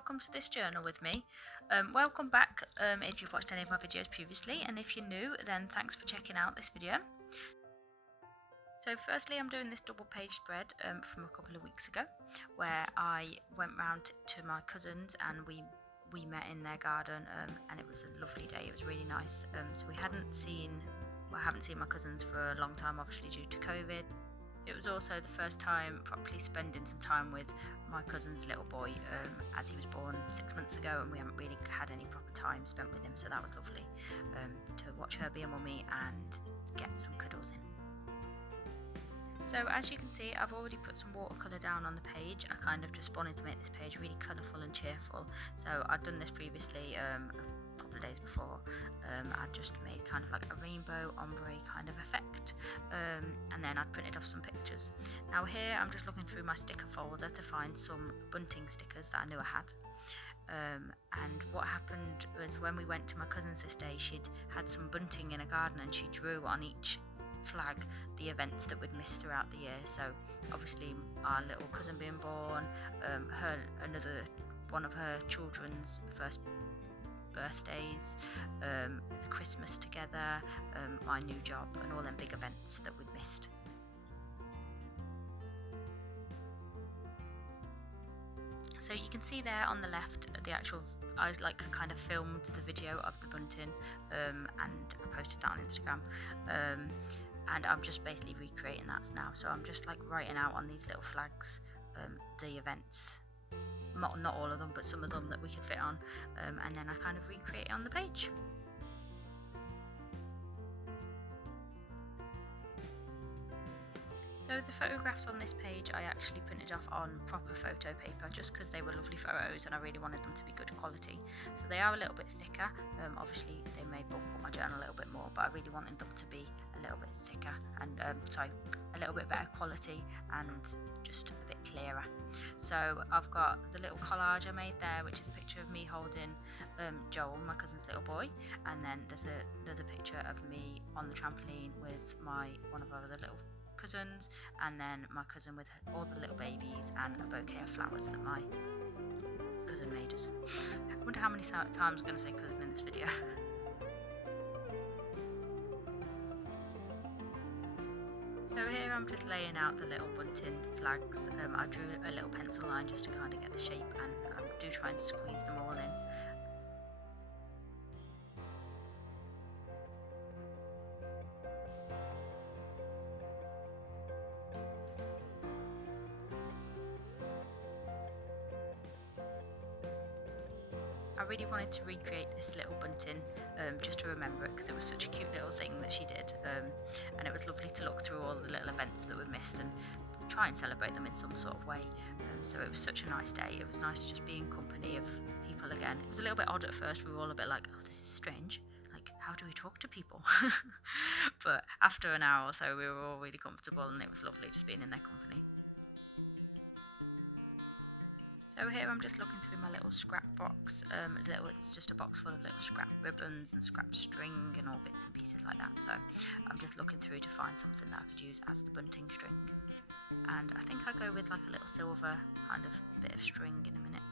welcome to this journal with me. Welcome back if you've watched any of my videos previously, and if you're new then thanks for checking out this video. So firstly, I'm doing this double page spread from a couple of weeks ago where I went round to my cousins and we met in their garden, and it was a lovely day. It was really nice. So I haven't seen my cousins for a long time, obviously due to COVID. It was also the first time properly spending some time with my cousin's little boy, as he was born 6 months ago, and we haven't really had any proper time spent with him, so that was lovely to watch her be a mummy and get some cuddles in. So as you can see, I've already put some watercolour down on the page. I kind of just wanted to make this page really colourful and cheerful. So I'd done this previously a couple of days before. I just made kind of like a rainbow ombre kind of effect, and then I'd printed off some pictures. Now here I'm just looking through my sticker folder to find some bunting stickers that I knew I had. And what happened was when we went to my cousin's this day, she'd had some bunting in a garden and she drew on each flag the events that we'd missed throughout the year. So obviously our little cousin being born, one of her children's first birthdays, the Christmas together, my new job, and all them big events that we'd missed. So you can see there on the left I kind of filmed the video of the bunting, and I posted that on Instagram, and I'm just basically recreating that now. So I'm just like writing out on these little flags the events, not all of them, but some of them that we could fit on, and then I kind of recreate it on the page. So the photographs on this page I actually printed off on proper photo paper just because they were lovely photos and I really wanted them to be good quality. So they are a little bit thicker. Obviously they may bulk up my journal a little bit more, but I really wanted them to be a little bit thicker and a little bit better quality and just a bit clearer. So I've got the little collage I made there, which is a picture of me holding Joel, my cousin's little boy, and then there's another picture of me on the trampoline with one of our other little cousins, and then my cousin with all the little babies and a bouquet of flowers that my cousin made us. I wonder how many times I'm going to say cousin in this video. So here I'm just laying out the little bunting flags. I drew a little pencil line just to kind of get the shape, and I do try and squeeze them all in. I really wanted to recreate this little bunting just to remember it, because it was such a cute little thing that she did, and it was lovely to look through all the little events that we missed and try and celebrate them in some sort of way. So it was such a nice day. It was nice to just be in company of people again. It was a little bit odd at first. We were all a bit like, oh, this is strange. Like, how do we talk to people? But after an hour or so, we were all really comfortable and it was lovely just being in their company. So here I'm just looking through my little scrap box. It's just a box full of little scrap ribbons and scrap string and all bits and pieces like that. So I'm just looking through to find something that I could use as the bunting string. And I think I'll go with like a little silver kind of bit of string in a minute.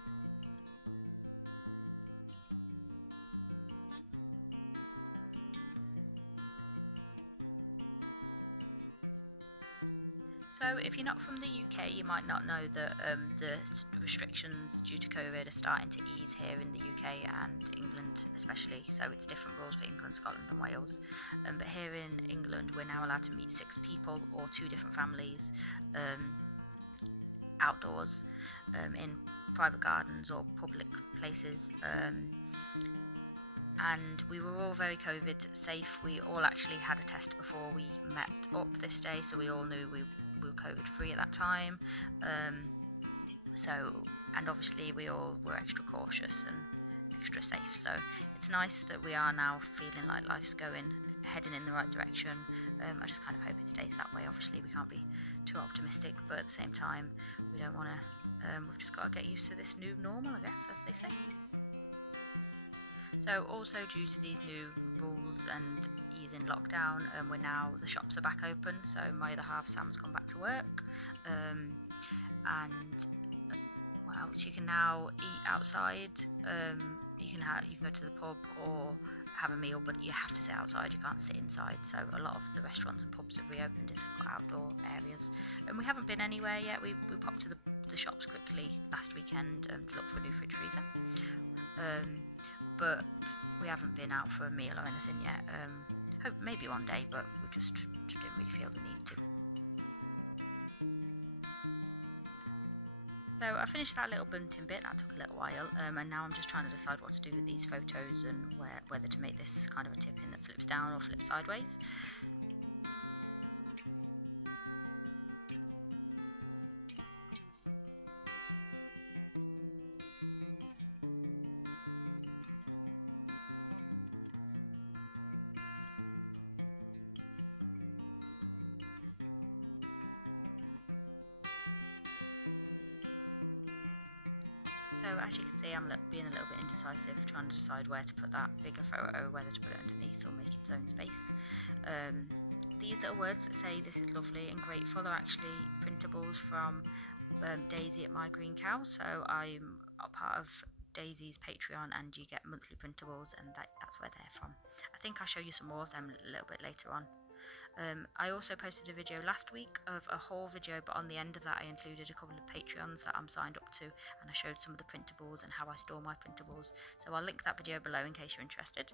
So if you're not from the UK, you might not know that the restrictions due to COVID are starting to ease here in the UK and England especially. So it's different rules for England, Scotland and Wales. But here in England, we're now allowed to meet 6 people or 2 different families outdoors in private gardens or public places. And we were all very COVID safe. We all actually had a test before we met up this day, so we all knew we were COVID free at that time. And obviously we all were extra cautious and extra safe. So it's nice that we are now feeling like life's heading in the right direction. I just kind of hope it stays that way. Obviously we can't be too optimistic, but at the same time we don't want to. We've just got to get used to this new normal, I guess, as they say. So also due to these new rules and easing lockdown, the shops are back open. So my other half, Sam's gone back to work, and what else? You can now eat outside. You can go to the pub or have a meal, but you have to sit outside. You can't sit inside. So a lot of the restaurants and pubs have reopened if they've got outdoor areas. And we haven't been anywhere yet. We popped to the shops quickly last weekend to look for a new fridge freezer. But we haven't been out for a meal or anything yet. Hope maybe one day, but we just didn't really feel the need to. So I finished that little bunting bit. That took a little while, and now I'm just trying to decide what to do with these photos and whether to make this kind of a tip-in that flips down or flips sideways. So as you can see, I'm being a little bit indecisive, trying to decide where to put that bigger photo, whether to put it underneath or make its own space. These little words that say "this is lovely and grateful" are actually printables from Daisy at My Green Cow. So I'm a part of Daisy's Patreon, and you get monthly printables, and that's where they're from. I think I'll show you some more of them a little bit later on. I also posted a video last week of a haul video, but on the end of that I included a couple of Patreons that I'm signed up to, and I showed some of the printables and how I store my printables. So I'll link that video below in case you're interested.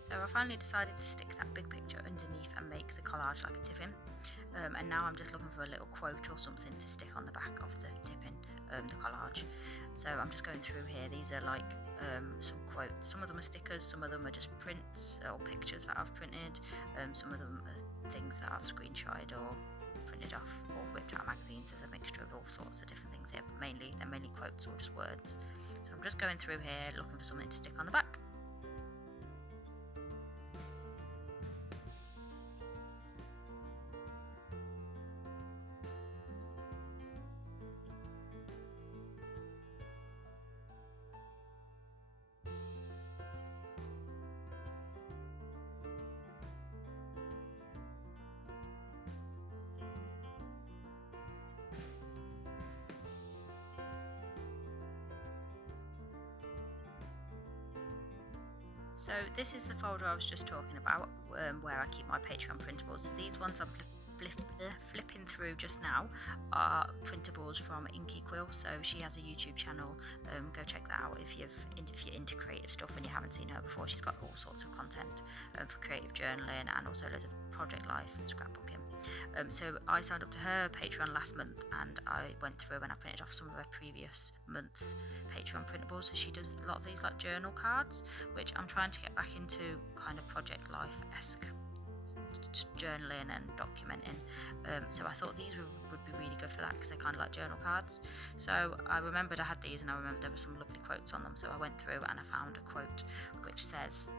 So I finally decided to stick that big picture underneath and make the collage like a tip-in. And now I'm just looking for a little quote or something to stick on the back of the tip-in, the collage. So I'm just going through here. These are like some quotes. Some of them are stickers, some of them are just prints or pictures that I've printed. Some of them are things that I've screenshotted or printed off or ripped out of magazines. There's a mixture of all sorts of different things here, but they're mainly quotes or just words. So I'm just going through here looking for something to stick on the back. So this is the folder I was just talking about, where I keep my Patreon printables. So these ones I'm flipping through just now are printables from Inkie Quil. So she has a YouTube channel. Go check that out if you're into creative stuff and you haven't seen her before. She's got all sorts of content for creative journaling and also loads of project life and scrapbooking. So I signed up to her Patreon last month, and I went through and I printed off some of her previous month's Patreon printables. So she does a lot of these like journal cards, which I'm trying to get back into, kind of project life-esque journaling and documenting. So I thought these would be really good for that, because they're kind of like journal cards. So I remembered I had these, and I remembered there were some lovely quotes on them. So I went through and I found a quote which says,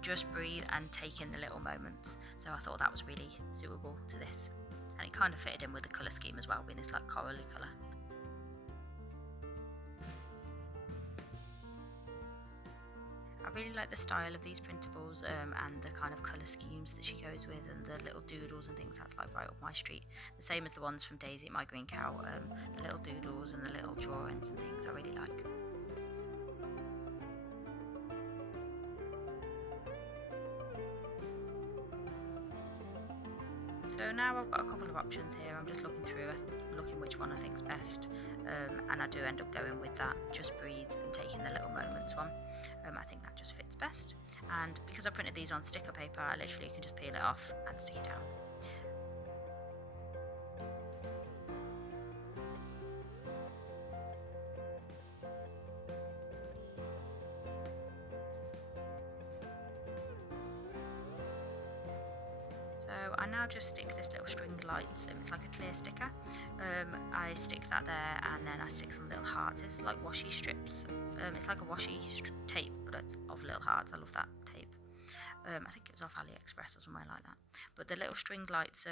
"Just breathe and take in the little moments." So I thought that was really suitable to this, and it kind of fitted in with the colour scheme as well, being this like corally colour. I really like the style of these printables and the kind of colour schemes that she goes with, and the little doodles and things. That's like right up my street. The same as the ones from Daisy at My Green Cow, the little doodles and the little drawings and things I really like. So now I've got a couple of options here. I'm just looking through, looking which one I think's best, and I do end up going with that "just breathe and take in the little moments" one. I think that just fits best, and because I printed these on sticker paper, I literally can just peel it off and stick it down. So I now just stick this little string lights, it's like a clear sticker. I stick that there, and then I stick some little hearts. It's like washi strips. It's like a washi tape, but it's of little hearts. I love that tape. I think it was off AliExpress or somewhere like that. But the little string lights,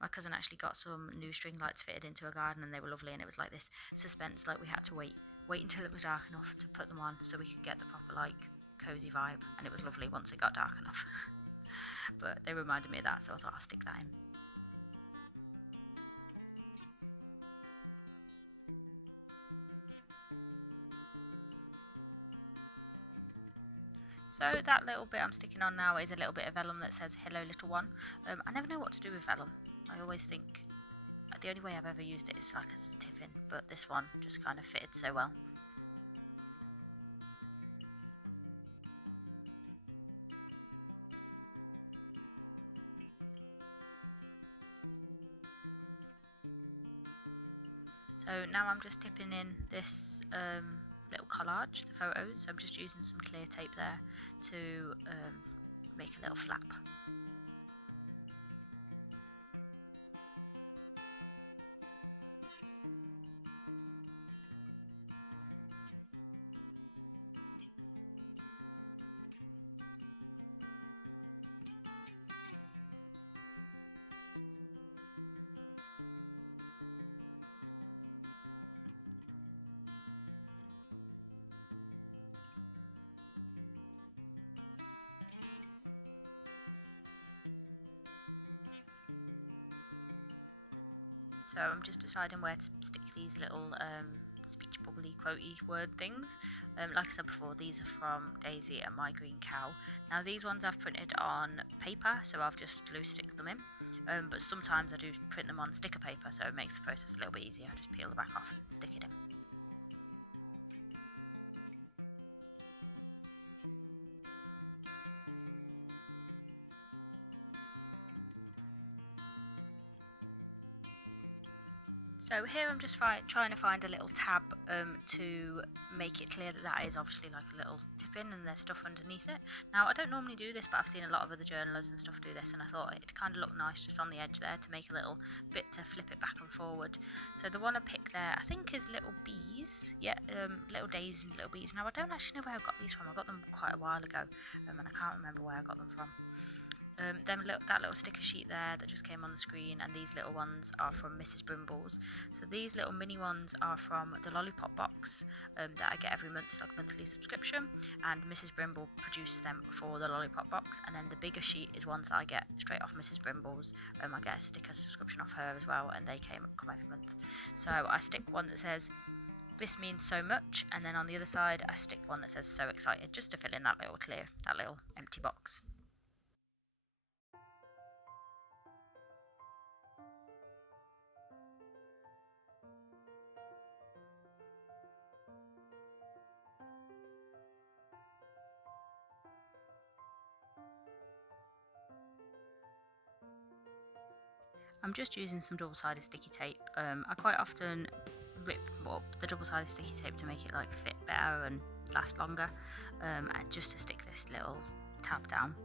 my cousin actually got some new string lights fitted into a garden, and they were lovely, and it was like this suspense, like we had to wait until it was dark enough to put them on so we could get the proper like cozy vibe, and it was lovely once it got dark enough. But they reminded me of that, so I thought I'll stick that in. So that little bit I'm sticking on now is a little bit of vellum that says "Hello, little one." I never know what to do with vellum. I always think the only way I've ever used it is like as a tip-in, but this one just kind of fitted so well. So now I'm just tipping in this little collage, the photos. So I'm just using some clear tape there to make a little flap. So I'm just deciding where to stick these little speech bubbly quotey word things. Like I said before, these are from Daisy and My Green Cow. Now these ones I've printed on paper, so I've just glue stick them in. But sometimes I do print them on sticker paper, so it makes the process a little bit easier. I just peel the back off, stick it in. So here I'm just trying to find a little tab to make it clear that that is obviously like a little tip-in and there's stuff underneath it. Now I don't normally do this, but I've seen a lot of other journalers and stuff do this, and I thought it'd kind of look nice just on the edge there to make a little bit to flip it back and forward. So the one I picked there I think is little bees, yeah, little daisies and little bees. Now I don't actually know where I got these from. I got them quite a while ago and I can't remember where I got them from. That little sticker sheet there that just came on the screen, and these little ones are from Mrs. Brimbles. So these little mini ones are from the lollipop box that I get every month. It's like a monthly subscription, and Mrs. Brimble produces them for the lollipop box. And then the bigger sheet is ones that I get straight off Mrs. Brimbles. I get a sticker subscription off her as well, and they come every month. So I stick one that says "This means so much," and then on the other side I stick one that says "So excited," just to fill in that little empty box. I'm just using some double-sided sticky tape. I quite often rip up the double-sided sticky tape to make it like fit better and last longer, and just to stick this little tab down.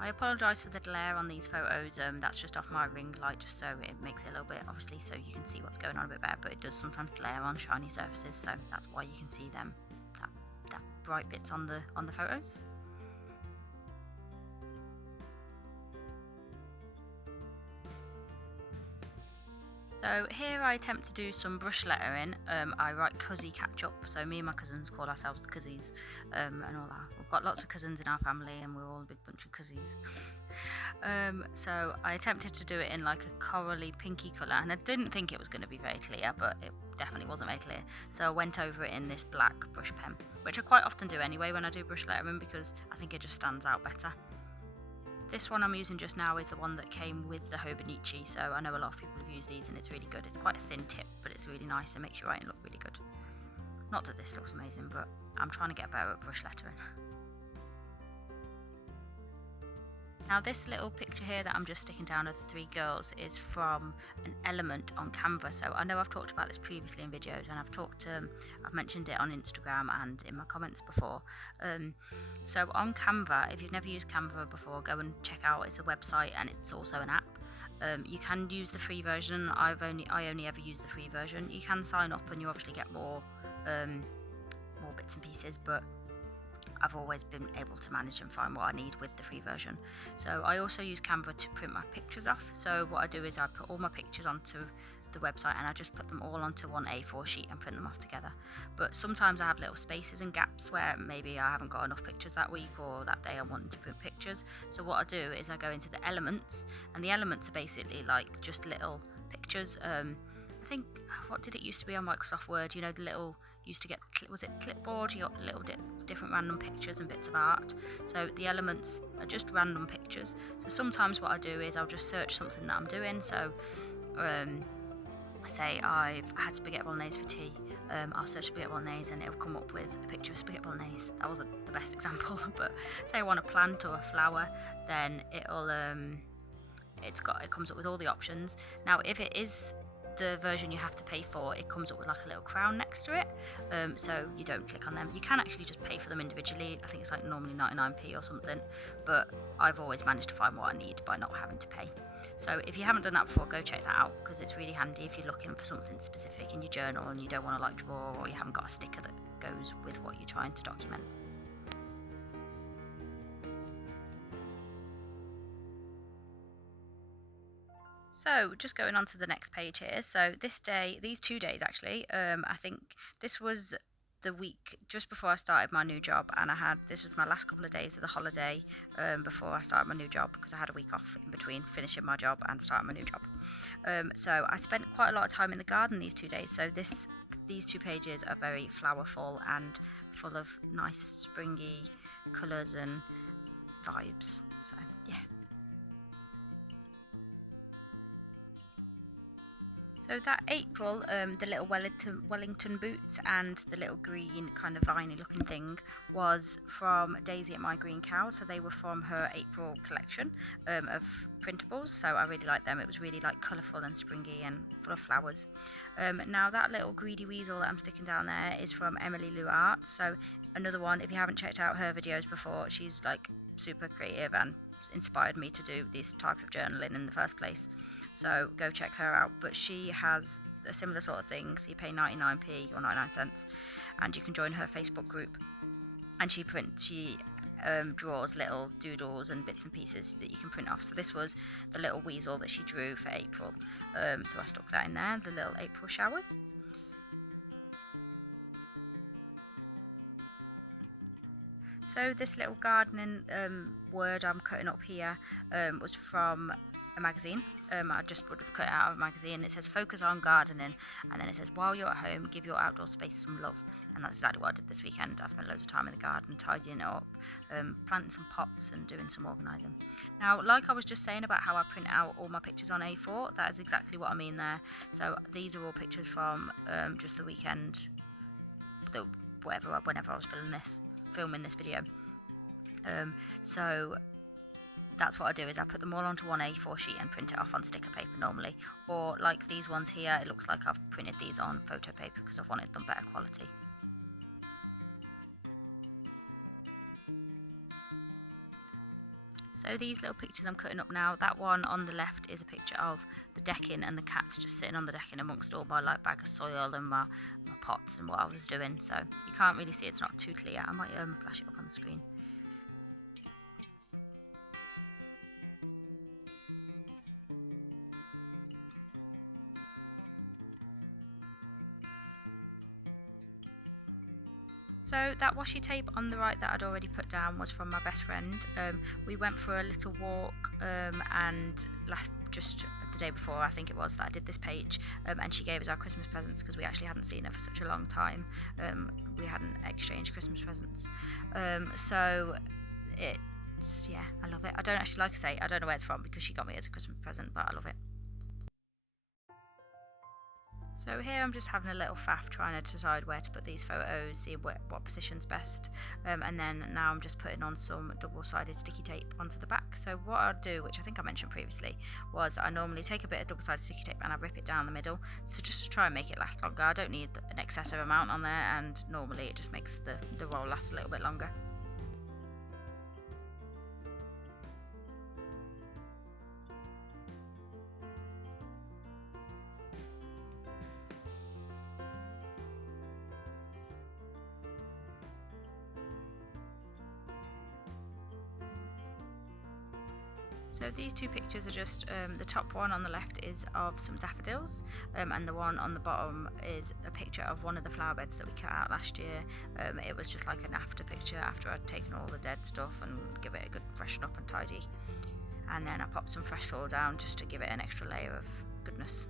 I apologise for the glare on these photos, that's just off my ring light, just so it makes it a little bit, obviously, so you can see what's going on a bit better, but it does sometimes glare on shiny surfaces, so that's why you can see them, that bright bits on the photos. So here I attempt to do some brush lettering. I write cuzzy catch up, so me and my cousins call ourselves the cuzzies, and all that. We've got lots of cousins in our family and we're all a big bunch of cuzzies. So I attempted to do it in like a corally pinky colour, and I didn't think it was going to be very clear, but it definitely wasn't very clear. So I went over it in this black brush pen, which I quite often do anyway when I do brush lettering, because I think it just stands out better. This one I'm using just now is the one that came with the Hobonichi, so I know a lot of people have used these and it's really good. It's quite a thin tip, but it's really nice and makes your writing look really good. Not that this looks amazing, but I'm trying to get better at brush lettering. Now this little picture here that I'm just sticking down of the three girls is from an element on Canva. So I know I've talked about this previously in videos, and I've mentioned it on Instagram and in my comments before. So on Canva, if you've never used Canva before, go and check out. It's a website and it's also an app. You can use the free version. I only ever use the free version. You can sign up and you obviously get more bits and pieces, but I've always been able to manage and find what I need with the free version. So I also use Canva to print my pictures off. So what I do is I put all my pictures onto the website and I just put them all onto one A4 sheet and print them off together. But sometimes I have little spaces and gaps where maybe I haven't got enough pictures that week, or that day I'm wanting to print pictures. So what I do is I go into the elements, and the elements are basically like just little pictures. I think, what did it used to be on Microsoft Word? You know, the little, used to get, was it clipboard? You got little different random pictures and bits of art. So the elements are just random pictures. So sometimes what I do is I'll just search something that I'm doing. So say I've had spaghetti bolognese for tea, I'll search spaghetti bolognese and it'll come up with a picture of spaghetti bolognese. That wasn't the best example, but say I want a plant or a flower, then it'll it comes up with all the options. Now if it is the version you have to pay for, it comes up with like a little crown next to it, so you don't click on them. You can actually just pay for them individually. I think it's like normally 99p or something, but I've always managed to find what I need by not having to pay. So if you haven't done that before, go check that out, because it's really handy if you're looking for something specific in your journal and you don't want to like draw, or you haven't got a sticker that goes with what you're trying to document. So just going on to the next page here. So these 2 days actually, I think this was the week just before I started my new job, and this was my last couple of days of the holiday before I started my new job, because I had a week off in between finishing my job and starting my new job. So I spent quite a lot of time in the garden these 2 days. So these 2 pages are very flowerful and full of nice springy colours and vibes. So yeah. So that April, the little Wellington boots and the little green kind of viney looking thing was from Daisy at My Green Cow. So they were from her April collection of printables. So I really liked them. It was really like colourful and springy and full of flowers. Now that little greedy weasel that I'm sticking down there is from Emily Lou Art. So another one, if you haven't checked out her videos before, she's like super creative and inspired me to do this type of journaling in the first place. So go check her out. But she has a similar sort of thing. So you pay 99p or 99 cents and you can join her Facebook group. And she draws little doodles and bits and pieces that you can print off. So this was the little weasel that she drew for April. So I stuck that in there, the little April showers. So this little gardening word I'm cutting up here was from a magazine. I just would have cut it out of a magazine. It says focus on gardening, and then it says while you're at home, give your outdoor space some love. And that's exactly what I did this weekend. I spent loads of time in the garden tidying it up, planting some pots and doing some organising. Now, like I was just saying about how I print out all my pictures on A4, that is exactly what I mean there. So these are all pictures from just the weekend, whenever I was filming this video. So that's what I do, is I put them all onto one A4 sheet and print it off on sticker paper normally, or like these ones here, it looks like I've printed these on photo paper because I've wanted them better quality. So these little pictures I'm cutting up now, that one on the left is a picture of the decking and the cats just sitting on the decking amongst all my like bag of soil and my pots and what I was doing. So you can't really see, it's not too clear. I might flash it up on the screen. So that washi tape on the right that I'd already put down was from my best friend. We went for a little walk and just the day before, I think it was, that I did this page, and she gave us our Christmas presents because we actually hadn't seen her for such a long time. We hadn't exchanged Christmas presents. So it's, yeah, I love it. I don't actually, like I say, I don't know where it's from because she got me as a Christmas present, but I love it. So here I'm just having a little faff trying to decide where to put these photos, see what position's best, and then now I'm just putting on some double-sided sticky tape onto the back. So what I'll do, which I think I mentioned previously, was I normally take a bit of double-sided sticky tape and I rip it down the middle, so just to try and make it last longer. I don't need an excessive amount on there, and normally it just makes the roll last a little bit longer. So these two pictures are just, the top one on the left is of some daffodils, and the one on the bottom is a picture of one of the flower beds that we cut out last year. It was just like an after picture after I'd taken all the dead stuff and give it a good freshen up and tidy. And then I popped some fresh soil down just to give it an extra layer of goodness.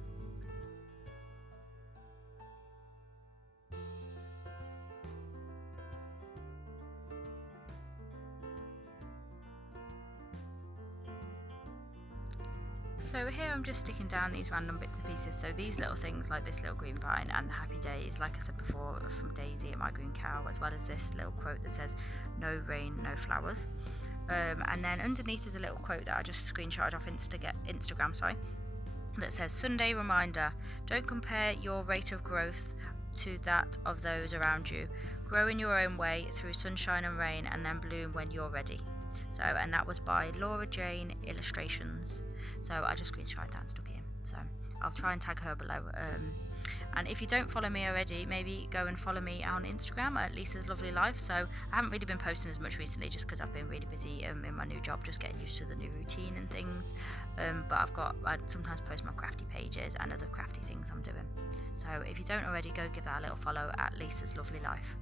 So here I'm just sticking down these random bits and pieces. So these little things like this little green vine and the happy days, like I said before, are from Daisy at My Green Cow, as well as this little quote that says no rain, no flowers. And then underneath is a little quote that I just screenshotted off Instagram, that says Sunday reminder, don't compare your rate of growth to that of those around you. Grow in your own way through sunshine and rain, and then bloom when you're ready. So, and that was by Laura Jane Illustrations. So I just screenshot that and stuck it in. So I'll try and tag her below. And if you don't follow me already, maybe go and follow me on Instagram at Lisa's Lovely Life. So I haven't really been posting as much recently just because I've been really busy in my new job, just getting used to the new routine and things. But I sometimes post my crafty pages and other crafty things I'm doing. So if you don't already, go give that a little follow at Lisa's Lovely Life.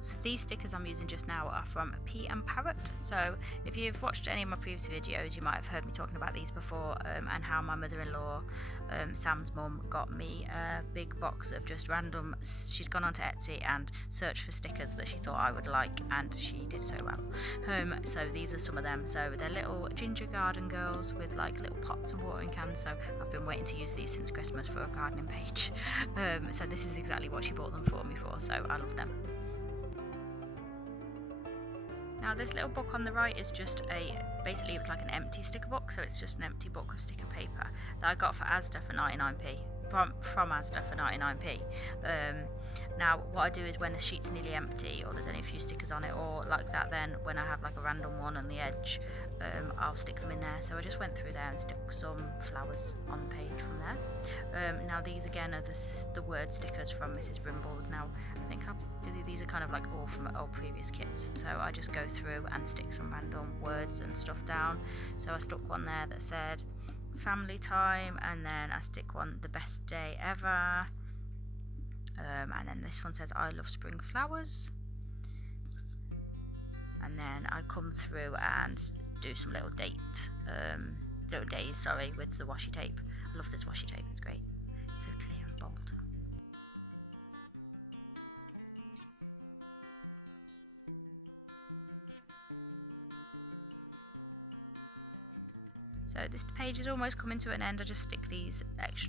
So these stickers I'm using just now are from Pea and Parrot. So if you've watched any of my previous videos, you might have heard me talking about these before, and how my mother-in-law, Sam's mum, got me a big box of just random. She'd gone onto Etsy and searched for stickers that she thought I would like, and she did so well. So these are some of them. So they're little ginger garden girls with like little pots and watering cans. So I've been waiting to use these since Christmas for a gardening page. So this is exactly what she bought them for me for. So I love them. Now this little book on the right is just basically it's like an empty sticker book, so it's just an empty book of sticker paper that I got for Asda for 99p, from Asda for 99p. Now what I do is when the sheet's nearly empty or there's only a few stickers on it or like that, then when I have like a random one on the edge, I'll stick them in there. So I just went through there and stuck some flowers on the page from there. Now these again are the word stickers from Mrs. Brimbles. Now I think these are kind of like all from old previous kits, so I just go through and stick some random words and stuff down. So I stuck one there that said family time, and then I stick one, the best day ever, and then this one says I love spring flowers, and then I come through and do some little days with the washi tape. I love this washi tape, it's great, it's so clear and bold. So this page is almost coming to an end. I just stick these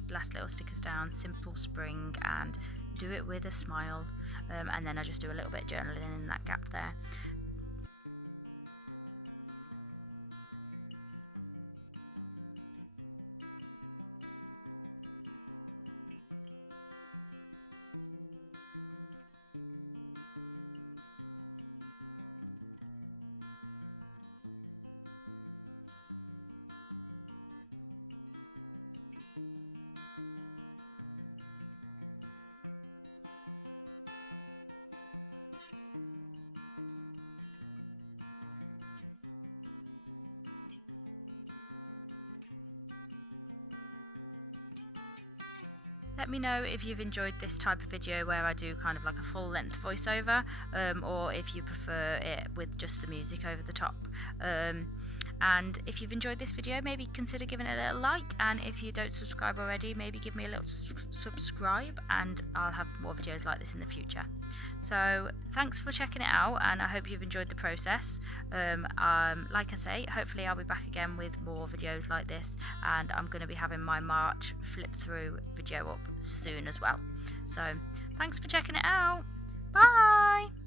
last little stickers down, simple spring, and do it with a smile, and then I just do a little bit of journaling in that gap there. Let me know if you've enjoyed this type of video where I do kind of like a full length voiceover, or if you prefer it with just the music over the top. And if you've enjoyed this video, maybe consider giving it a little like, and if you don't subscribe already, maybe give me a little subscribe, and I'll have more videos like this in the future. So thanks for checking it out, and I hope you've enjoyed the process. Like I say, hopefully I'll be back again with more videos like this, and I'm going to be having my March flip through video up soon as well. So thanks for checking it out. Bye!